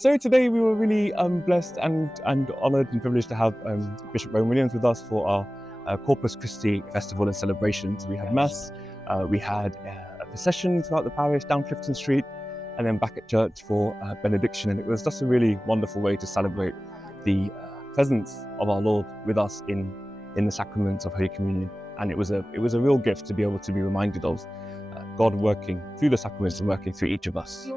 So today we were really blessed and honoured and privileged to have Bishop Rowan Williams with us for our Corpus Christi festival and celebrations. We had Mass, we had a procession throughout the parish down Clifton Street, and then back at church for benediction. And it was just a really wonderful way to celebrate the presence of our Lord with us in the sacrament of Holy Communion. And it was a real gift to be able to be reminded of God working through the sacraments and working through each of us.